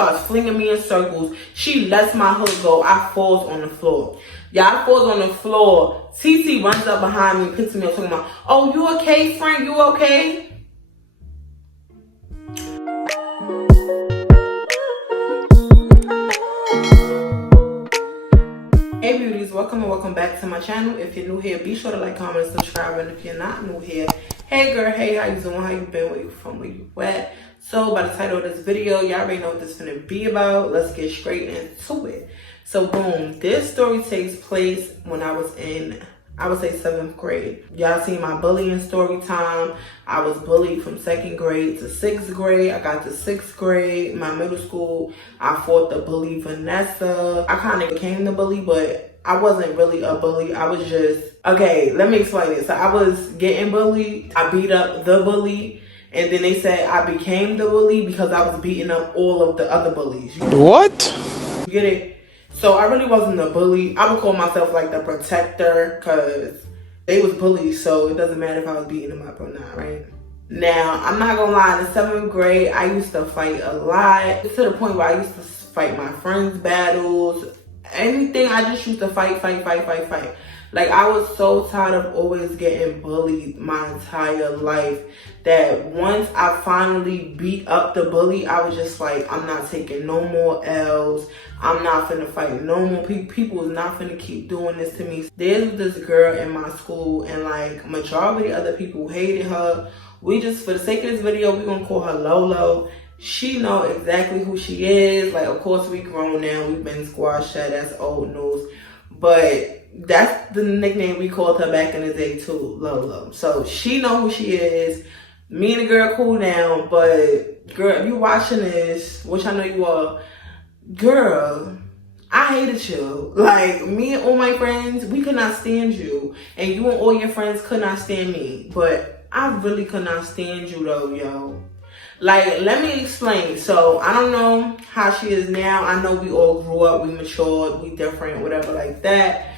starts flinging me in circles. She lets my hood go. I falls on the floor. I falls on the floor. TT runs up behind me, picks me up, talking about, oh, you okay, friend? You okay? Hey beauties, welcome and welcome back to my channel. If you're new here, be sure to like, comment, and subscribe. And if you're not new here, hey girl, hey, how you doing? How you been? Where you from? Where you at? So by the title of this video, y'all already know what this is gonna be about. Let's get straight into it. So boom, this story takes place when I was in, I would say 7th grade. Y'all seen my bullying story time. I was bullied from 2nd grade to 6th grade. I got to 6th grade. My middle school, I fought the bully Vanessa. I kind of became the bully, but I wasn't really a bully. I was just, okay, let me explain it. So I was getting bullied. I beat up the bully. And then they said I became the bully because I was beating up all of the other bullies. What? You get it? So I really wasn't a bully. I would call myself like the protector because they was bullies. So it doesn't matter if I was beating them up or not, right? Now, I'm not going to lie. In the 7th grade, I used to fight a lot. To the point where I used to fight my friends' battles. Anything, I just used to fight. Like, I was so tired of always getting bullied my entire life that once I finally beat up the bully, I was just like, I'm not taking no more L's. I'm not finna fight no more people. People is not finna keep doing this to me. There's this girl in my school, and like, majority of other people hated her. We just, for the sake of this video, we're gonna call her Lolo. She know exactly who she is. Like, of course, we grown now. We've been squashed. That's old news. But that's the nickname we called her back in the day too, Lolo. So she know who she is. Me and the girl cool now, but girl, if you watching this, which I know you are, girl, I hated you. Like, me and all my friends, we could not stand you. And you and all your friends could not stand me. But I really could not stand you though, yo. Like, let me explain. So, I don't know how she is now. I know we all grew up, we matured, we different, whatever like that.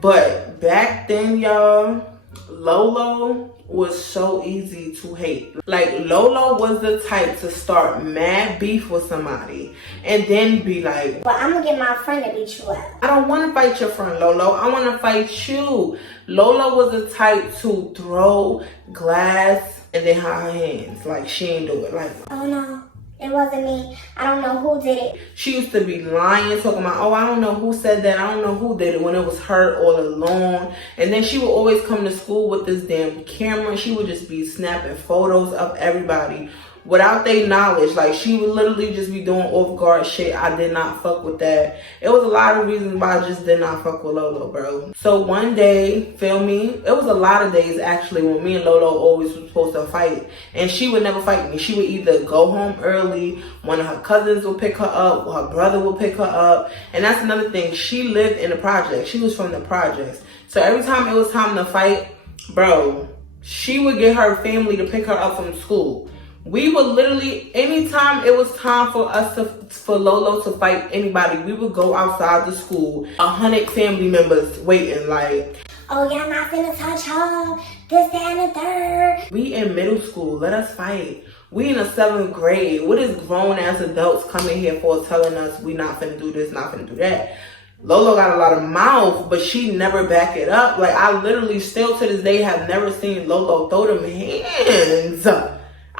But back then, y'all, Lolo was so easy to hate. Like, Lolo was the type to start mad beef with somebody and then be like, well, I'm gonna get my friend to beat you up. I don't want to fight your friend, Lolo. I want to fight you. Lolo was the type to throw glass and then hide her hands. Like, she ain't do it. Like, oh no, it wasn't me. I don't know who did it. She used to be lying, talking about, oh, I don't know who said that. I don't know who did it, when it was her all along. And then she would always come to school with this damn camera. She would just be snapping photos of everybody without their knowledge. Like, she would literally just be doing off-guard shit. I did not fuck with that. It was a lot of reasons why I just did not fuck with Lolo, bro. So one day, feel me? It was a lot of days, actually, when me and Lolo always was supposed to fight. And she would never fight me. She would either go home early, one of her cousins would pick her up, or her brother would pick her up. And that's another thing. She lived in the project. She was from the projects. So every time it was time to fight, bro, she would get her family to pick her up from school. We would literally, anytime it was time for us for Lolo to fight anybody, we would go outside the school, 100 family members waiting, like, oh, y'all not finna touch her, this, that, and the third. We in middle school, let us fight. We in the 7th grade. What is grown ass adults coming here for telling us we not finna do this, not finna do that? Lolo got a lot of mouth, but she never back it up. Like, I literally still to this day have never seen Lolo throw them hands.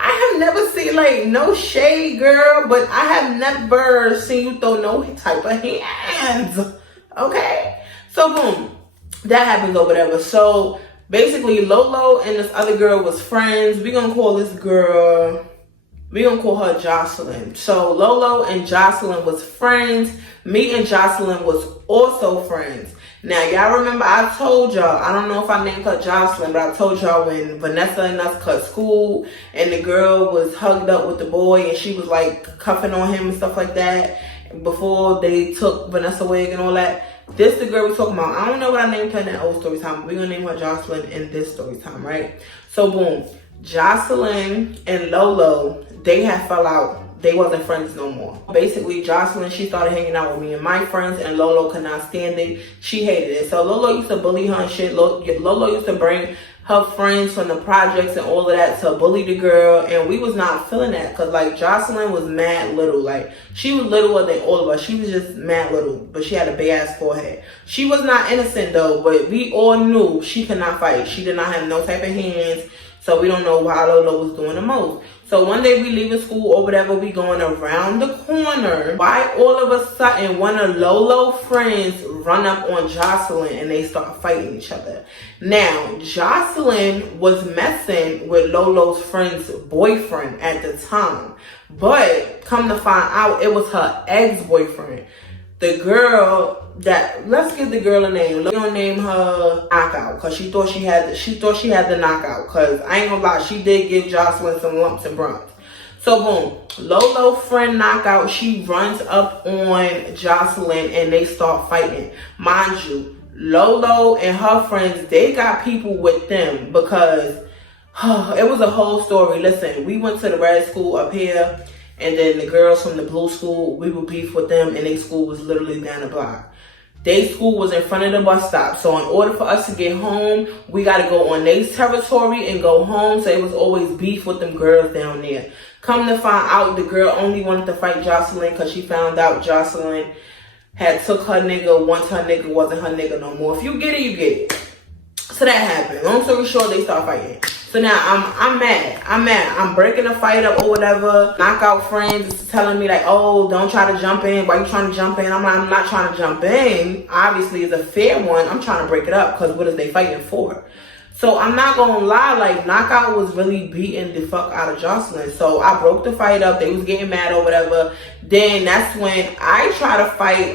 I have never seen, like, no shade, girl, but I have never seen you throw no type of hands, okay? So, boom, that happens or whatever. So, basically, Lolo and this other girl was friends. We're going to call this girl, we're going to call her Jocelyn. So, Lolo and Jocelyn was friends. Me and Jocelyn was also friends. Now, y'all remember I told y'all, I don't know if I named her Jocelyn, but I told y'all when Vanessa and us cut school and the girl was hugged up with the boy and she was like cuffing on him and stuff like that before they took Vanessa wig and all that. This the girl we're talking about. I don't know what I named her in that old story time. We're going to name her Jocelyn in this story time, right? So, boom. Jocelyn and Lolo, they had fell out. They wasn't friends no more. Basically, Jocelyn, she started hanging out with me and my friends, and Lolo could not stand it. She hated it. So Lolo used to bully her and shit. Lolo used to bring her friends from the projects and all of that to bully the girl, and we was not feeling that because like Jocelyn was mad little. Like she was littler than all of us. She was just mad little, but she had a big ass forehead. She was not innocent though, but we all knew she could not fight. She did not have no type of hands, so we don't know why Lolo was doing the most. So one day we leaving school or whatever, we going around the corner. Why all of a sudden one of Lolo's friends run up on Jocelyn and they start fighting each other. Now, Jocelyn was messing with Lolo's friend's boyfriend at the time. But come to find out, it was her ex-boyfriend. The girl that, let's give the girl a name. We're gonna name her Knockout because she thought she had the knockout. Because I ain't gonna lie, she did give Jocelyn some lumps and bumps. So boom, Lolo friend Knockout, she runs up on Jocelyn and they start fighting. Mind you, Lolo and her friends, they got people with them because it was a whole story. Listen, we went to the red school up here. And then the girls from the blue school, we would beef with them, and their school was literally down the block. Their school was in front of the bus stop. So in order for us to get home, we got to go on their territory and go home. So it was always beef with them girls down there. Come to find out, the girl only wanted to fight Jocelyn because she found out Jocelyn had took her nigga once her nigga wasn't her nigga no more. If you get it, you get it. So that happened. Long story short, they start fighting. So now I'm mad. I'm breaking the fight up or whatever. Knockout friends is telling me like, oh, don't try to jump in. Why you trying to jump in? I'm not trying to jump in. Obviously, it's a fair one. I'm trying to break it up because what is they fighting for? So I'm not gonna lie, like Knockout was really beating the fuck out of Jocelyn. So I broke the fight up. They was getting mad or whatever. Then that's when I tried to fight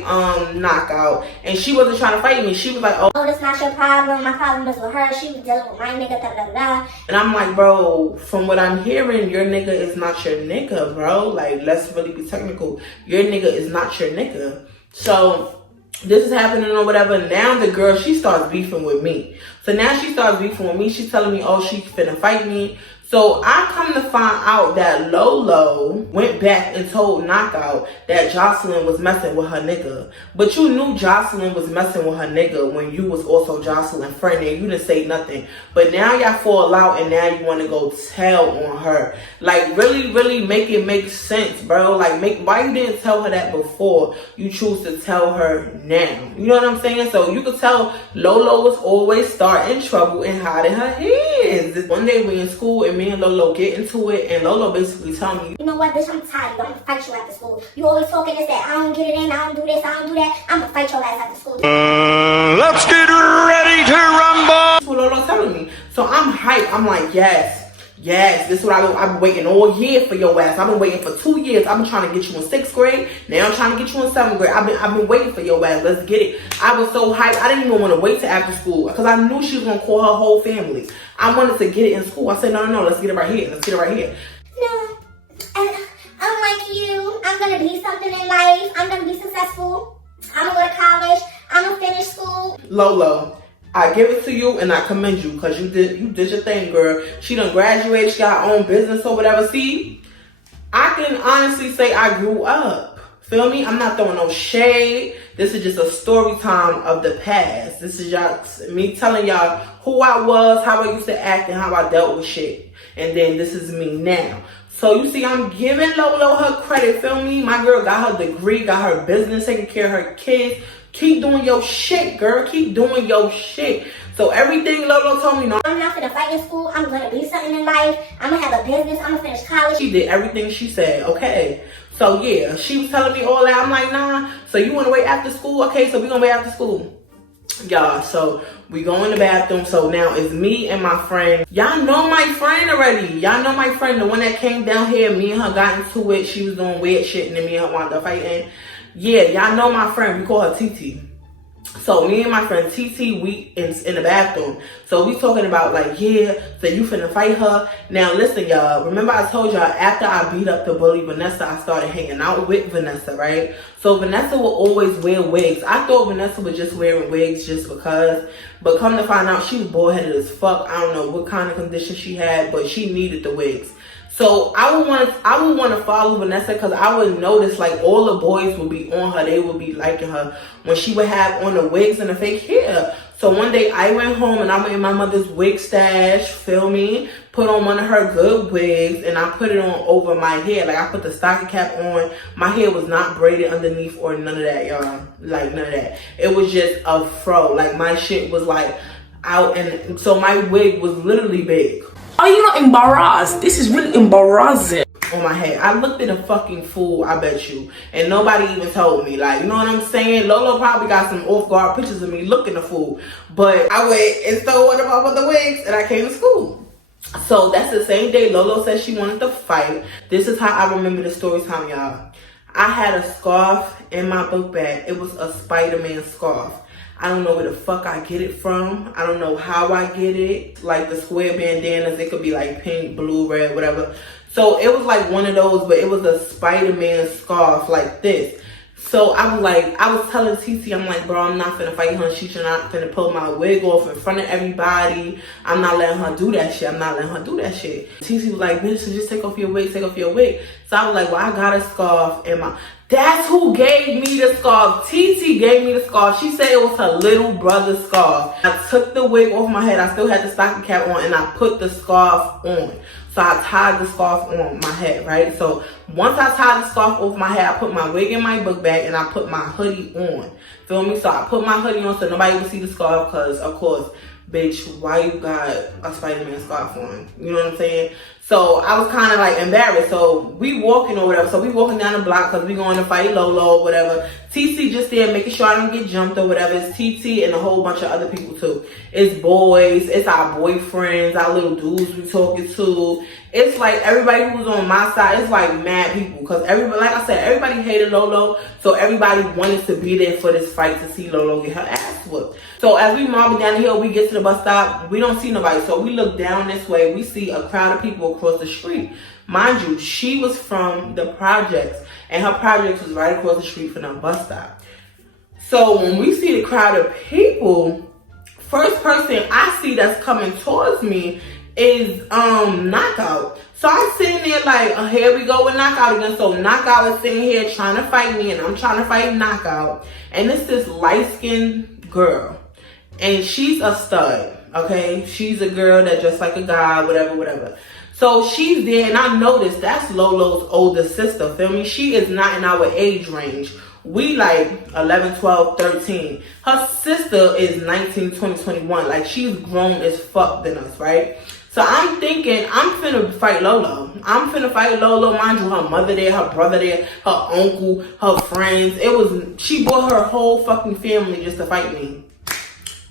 Knockout, and she wasn't trying to fight me. She was like, oh, that's not your problem. My problem was with her. She was dealing with my nigga, da da da. And I'm like, bro, from what I'm hearing, your nigga is not your nigga, bro. Like, let's really be technical. Your nigga is not your nigga. So this is happening or whatever. Now the girl, she starts beefing with me. So now she starts beefing with me. She's telling me, oh, she finna fight me. So I come to find out that Lolo went back and told Knockout that Jocelyn was messing with her nigga. But you knew Jocelyn was messing with her nigga when you was also Jocelyn's friend and you didn't say nothing. But now y'all fall out and now you want to go tell on her. Like really make it make sense, bro. Like why you didn't tell her that before you choose to tell her now? You know what I'm saying? So you could tell Lolo was always starting trouble and hiding her hands. One day we in school and me and Lolo get into it, and Lolo basically tell me, you know what, bitch, I'm tired. I'm gonna fight you after school. You always talking this, that. I don't get it in. I don't do this. I don't do that. I'm gonna fight your ass after school. Let's get ready to rumble. That's what Lolo's telling me. So I'm hyped. I'm like, yes, this is what I've been waiting all year for your ass. I've been waiting for 2 years. I've been trying to get you in 6th grade. Now I'm trying to get you in 7th grade. I've been waiting for your ass. Let's get it. I was so hyped. I didn't even want to wait till after school because I knew she was gonna call her whole family. I wanted to get it in school. I said, no, let's get it right here. Let's get it right here. No, I'm like you. I'm gonna be something in life. I'm gonna be successful. I'm gonna go to college. I'm gonna finish school. Lolo, I give it to you and I commend you because you did your thing, girl. She done graduated. She got her own business or whatever. See, I can honestly say I grew up. Feel me? I'm not throwing no shade. This is just a story time of the past. This is me telling y'all who I was, how I used to act, and how I dealt with shit. And then this is me now. So you see, I'm giving Lolo her credit. Feel me? My girl got her degree, got her business, taking care of her kids. Keep doing your shit, girl. Keep doing your shit. So everything Lolo told me, no, I'm not gonna fight in school. I'm gonna be something in life. I'm gonna have a business. I'm gonna finish college. She did everything she said. Okay. So yeah, she was telling me all that. I'm like, nah. So you want to wait after school? Okay, so we gonna wait after school. Y'all, so we go in the bathroom. So now it's me and my friend. Y'all know my friend already. Y'all know my friend, the one that came down here. Me and her got into it. She was doing weird shit and then me and her wound up fighting. Yeah, y'all know my friend. We call her TT. So me and my friend TT, we in the bathroom. So we talking about like, yeah, so you finna fight her. Now listen, y'all. Remember I told y'all after I beat up the bully Vanessa, I started hanging out with Vanessa, right? So Vanessa will always wear wigs. I thought Vanessa was just wearing wigs just because. But come to find out, she was bald-headed as fuck. I don't know what kind of condition she had, but she needed the wigs. So I would want to follow Vanessa because I would notice like all the boys would be on her. They would be liking her when she would have on the wigs and the fake hair. So one day I went home and I went in my mother's wig stash, feel me? Put on one of her good wigs and I put it on over my hair. Like I put the stocking cap on. My hair was not braided underneath or none of that, y'all. Like none of that. It was just a fro. Like my shit was like out, and so my wig was literally big. Are you not embarrassed? This is really embarrassing. On my head. I looked at a fucking fool, I bet you. And nobody even told me. Like, you know what I'm saying? Lolo probably got some off-guard pictures of me looking a fool. But I went and stole one of my other wigs and I came to school. So that's the same day Lolo said she wanted to fight. This is how I remember the story time, y'all. I had a scarf in my book bag. It was a Spider-Man scarf. I don't know where the fuck I get it from. I don't know how I get it. Like the square bandanas, it could be like pink, blue, red, whatever. So it was like one of those, but it was a Spider-Man scarf like this. So I was telling TT, I'm like, bro, I'm not finna fight her. She's not finna pull my wig off in front of everybody. I'm not letting her do that shit. I'm not letting her do that shit. TT was like, bitch, just take off your wig, take off your wig. So I was like, well, I got a scarf in my... That's who gave me the scarf. TT gave me the scarf. She said it was her little brother's scarf. I took the wig off my head. I still had the stocking cap on and I put the scarf on. So I tied the scarf on my head, right? So once I tied the scarf over my head, I put my wig in my book bag and I put my hoodie on. Feel me? So I put my hoodie on so nobody would see the scarf because, of course, bitch, why you got a Spider-Man scarf on? You know what I'm saying? So I was kind of like embarrassed. So we walking or whatever. So we walking down the block because we going to fight Lolo or whatever. TC just there making sure I don't get jumped or whatever. It's TT and a whole bunch of other people too. It's boys. It's our boyfriends. Our little dudes we talking to. It's like everybody who's on my side. It's like mad people. Because everybody, like I said, everybody hated Lolo. So everybody wanted to be there for this fight to see Lolo get her ass whooped. So as we mobbing down the hill, we get to the bus stop. We don't see nobody. So we look down this way. We see a crowd of people across the street. Mind you, she was from the projects. And her projects was right across the street from the bus stop. So when we see the crowd of people, first person I see that's coming towards me is Knockout. So I'm sitting there like, oh, here we go with Knockout again. So Knockout is sitting here trying to fight me and I'm trying to fight Knockout. And it's this light-skinned girl. And she's a stud, okay? She's a girl that just like a guy, whatever, whatever. So she's there and I noticed that's Lolo's older sister, feel me? She is not in our age range. We like 11, 12, 13. Her sister is 19, 20, 21. Like she's grown as fuck than us, right? So I'm thinking, I'm finna fight Lolo. I'm finna fight Lolo. Mind you, her mother there, her brother there, her uncle, her friends. She brought her whole fucking family just to fight me.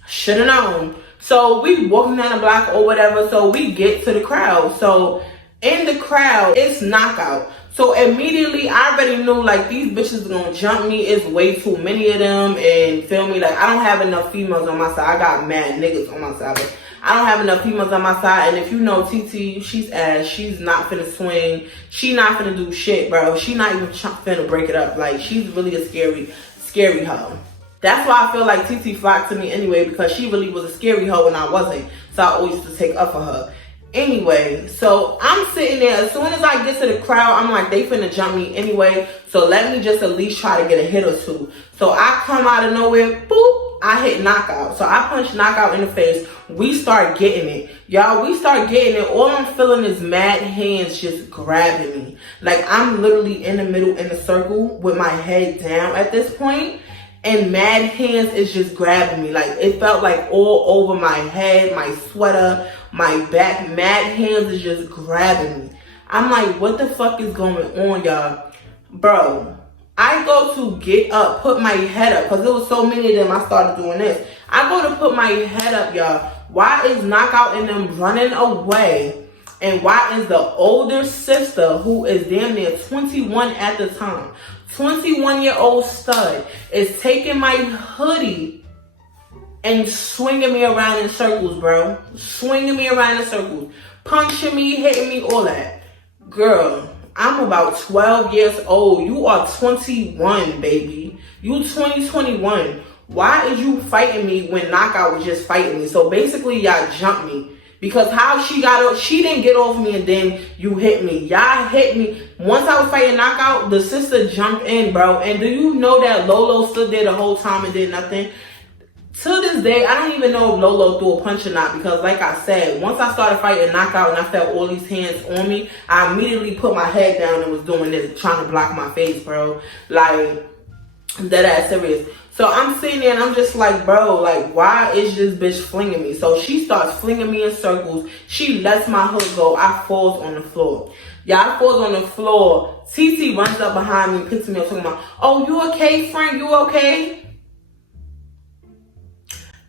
Should've known. So we walking down the block or whatever. So we get to the crowd. So in the crowd, it's Knockout. So immediately I already knew like these bitches gonna jump me. It's way too many of them. And feel me, like I don't have enough females on my side. I got mad niggas on my side. But I don't have enough females on my side. And if you know TT, she's ass. She's not finna swing. She not finna do shit, bro. She not even finna break it up. Like she's really a scary hoe. That's why I feel like TT flocked to me anyway, because she really was a scary hoe and I wasn't. So I always used to take up for her. Anyway, so I'm sitting there. As soon as I get to the crowd, I'm like, they finna jump me anyway. So let me just at least try to get a hit or two. So I come out of nowhere, boop, I hit Knockout. So I punch Knockout in the face. We start getting it. Y'all, we start getting it. All I'm feeling is mad hands just grabbing me. Like I'm literally in the middle in a circle with my head down at this point. And mad hands is just grabbing me. Like it felt like all over my head, my sweater, my back. Mad hands is just grabbing me. I'm like, what the fuck is going on, y'all? Bro, I go to get up, put my head up, because there was so many of them, I started doing this. I go to put my head up, y'all. Why is Knockout and them running away? And why is the older sister, who is damn near 21 at the time, 21-year-old stud, is taking my hoodie and swinging me around in circles, bro. Swinging me around in circles. Punching me, hitting me, all that. Girl, I'm about 12 years old. You are 21, baby. You 21. Why is you fighting me when Knockout was just fighting me? So basically, y'all jumped me. Because how she got up, she didn't get off me and then you hit me. Y'all hit me. Once I was fighting Knockout, the sister jumped in, bro. And do you know that Lolo stood there the whole time and did nothing? To this day, I don't even know if Lolo threw a punch or not, because like I said, once I started fighting knockout and I felt all these hands on me, I immediately put my head down and was doing this, trying to block my face, bro. Like, dead ass serious. So I'm sitting there and I'm just like, bro, like, why is this bitch flinging me? So she starts flinging me in circles. She lets my hook go. I falls on the floor. I falls on the floor. TT runs up behind me, picks me up, talking about, oh, you okay, Frank? You okay?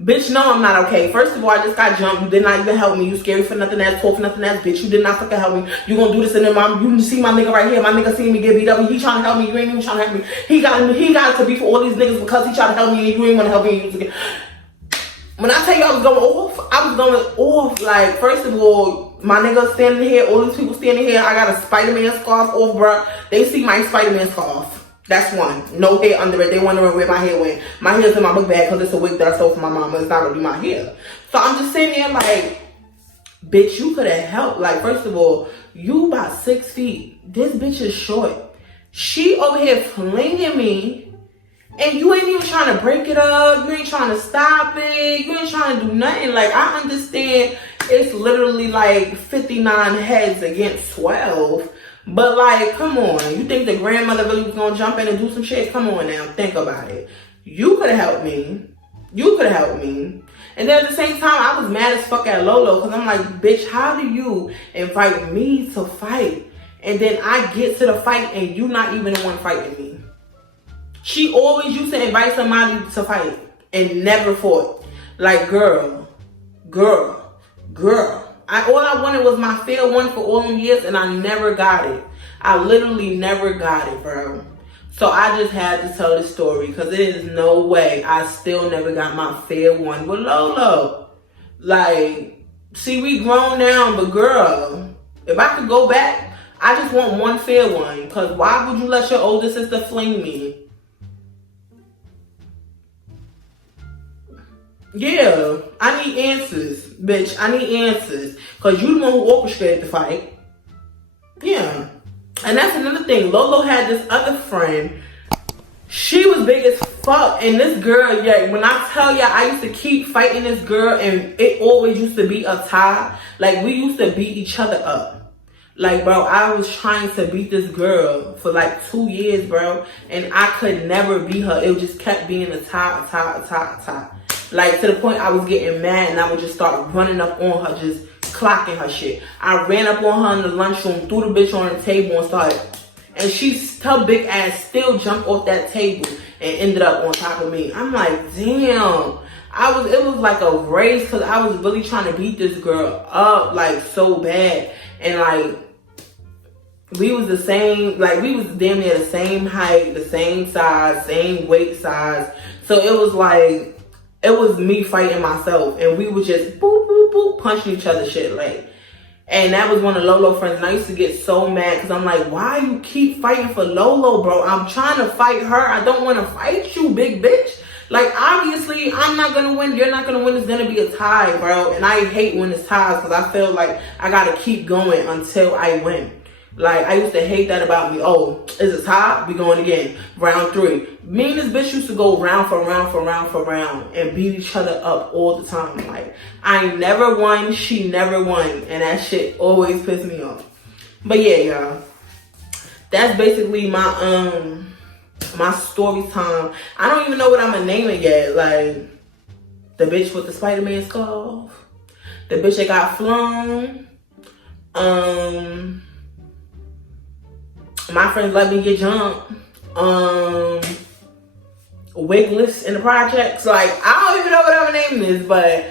Bitch, no, I'm not okay. First of all, I just got jumped. You did not even help me. You scary for nothing ass, tall for nothing ass, bitch. You did not fucking help me. You gonna do this and then you see my nigga right here. My nigga seeing me get beat up. He trying to help me. You ain't even trying to help me. He got to be for all these niggas because he tried to help me and you ain't want to help me. When I tell you I was going off. Like, first of all, my nigga standing here, all these people standing here. I got a Spider-Man scarf off, bruh. They see my Spider-Man scarf. That's one. No hair under it. They wondering where my hair went. My hair's in my book bag because it's a wig that I stole from my mama. It's not really my hair. So I'm just sitting there like, bitch, you could have helped. Like, first of all, you about 6 feet. This bitch is short. She over here flinging me, and you ain't even trying to break it up. You ain't trying to stop it. You ain't trying to do nothing. Like, I understand it's literally like 59 heads against 12. But like, come on. You think the grandmother really was gonna jump in and do some shit? Come on now, think about it. You could have helped me. You could have helped me. And then at the same time, I was mad as fuck at Lolo, because I'm like, bitch, how do you invite me to fight? And then I get to the fight and you not even the one fighting me. She always used to invite somebody to fight and never fought. Like, girl. All I wanted was my fair one for all them years, and I never got it. I literally never got it, bro. So I just had to tell this story, because there is no way I still never got my fair one with Lolo. Like, see, we grown now, but girl, if I could go back, I just want one fair one, because why would you let your older sister fling me? Yeah, I need answers, bitch. I need answers. Because you the one who orchestrated the fight. Yeah. And that's another thing. Lolo had this other friend. She was big as fuck. And this girl, yeah, when I tell ya, I used to keep fighting this girl, and it always used to be a tie. Like, we used to beat each other up. Like, bro, I was trying to beat this girl for like 2 years, bro. And I could never beat her. It just kept being a tie. Like, to the point I was getting mad, and I would just start running up on her, just clocking her shit. I ran up on her in the lunchroom, threw the bitch on the table and started. And her big ass still jumped off that table and ended up on top of me. I'm like, damn. It was like a race, because I was really trying to beat this girl up, like, so bad. And like, we was the same, like, we was damn near the same height, the same size, same weight size. So it was like, it was me fighting myself, and we would just boop, boop, boop, punching each other shit, like. And that was one of Lolo friends, and I used to get so mad, because I'm like, why you keep fighting for Lolo, bro? I'm trying to fight her. I don't want to fight you, big bitch. Like, obviously, I'm not going to win. You're not going to win. It's going to be a tie, bro. And I hate when it's ties, because I feel like I got to keep going until I win. Like, I used to hate that about me. Oh, is it tie? We going again. Round 3. Me and this bitch used to go round for round and beat each other up all the time. Like, I never won. She never won. And that shit always pissed me off. But yeah, y'all. That's basically my story time. I don't even know what I'm going to name it yet. Like, the bitch with the Spider-Man scarf. The bitch that got flung. My friends let me get jumped. Wigless in the projects. Like, I don't even know what I'm naming this, but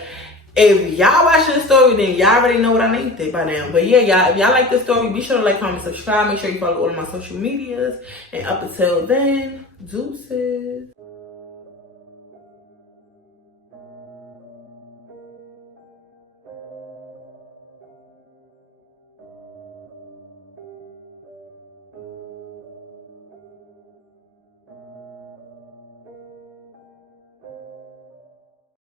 if y'all watching the story, then y'all already know what I named it by now. But yeah, y'all, if y'all like this story, be sure to like, comment, subscribe. Make sure you follow all of my social medias. And up until then, deuces.